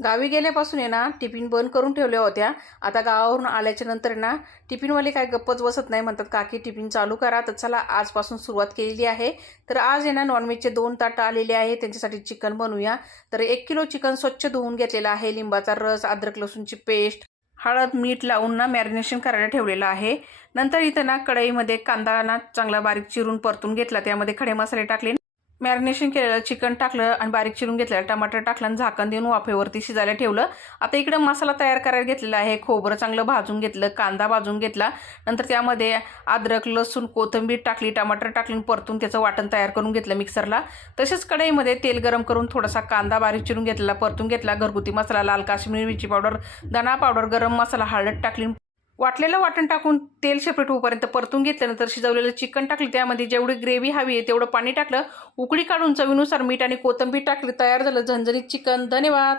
गावी गेल्यापासून आहे ना टिफिन बंद करून ठेवल्या होत्या. आता गावावरून आल्याच्या नंतर ना टिफिनवाले काय गप्पच बसत नाही, म्हणतात काकी टिफिन चालू करा. तर चला आजपासून सुरुवात केलेली आहे. तर आज आहे ना नॉनव्हेजचे 2 ताटं आलेले आहे, त्यांच्यासाठी चिकन बनवूया. तर 1 किलो चिकन स्वच्छ धुवून घेतलेलं आहे. लिंबाचा रस, अद्रक लसूणची पेस्ट, हळद मीठ लावून ना मॅरिनेशन करायला ठेवलेलं आहे. नंतर इथं ना कढईमध्ये कांदा ना चांगला बारीक चिरून परतून घेतला, त्यामध्ये खडे मसाले टाकले, मॅरिनेशन केलेलं चिकन टाकलं आणि बारीक चिरून घेतलेलं टमाटर टाकलं आणि झाकण देऊन वाफेवरती शिजायला ठेवलं. आता इकडं मसाला तयार करायला घेतलेला आहे. खोबरं चांगलं भाजून घेतलं, कांदा भाजून घेतला, नंतर त्यामध्ये अद्रक लसूण कोथिंबीर टाकली, टमाटर टाकून परतून त्याचं वाटण तयार करून घेतलं मिक्सरला. तसेच कढईमध्ये तेल गरम करून थोडासा कांदा बारीक चिरून घेतलेला परतून घेतला. घरगुती मसाला, लाल काश्मीरी मिरची पावडर, धना पावडर, गरम मसाला, हळद टाकली. वाटलेलं वाटण टाकून तेल सेपरेट होईपर्यंत परतून घेतल्यानंतर शिजवलेलं चिकन टाकलं, त्यामध्ये जेवढी ग्रेव्ही हवी आहे तेवढं पाणी टाकलं, उकळी काढून चवीनुसार मीठ आणि कोथिंबीर टाकली. तयार झालं झणझणीत चिकन. धन्यवाद.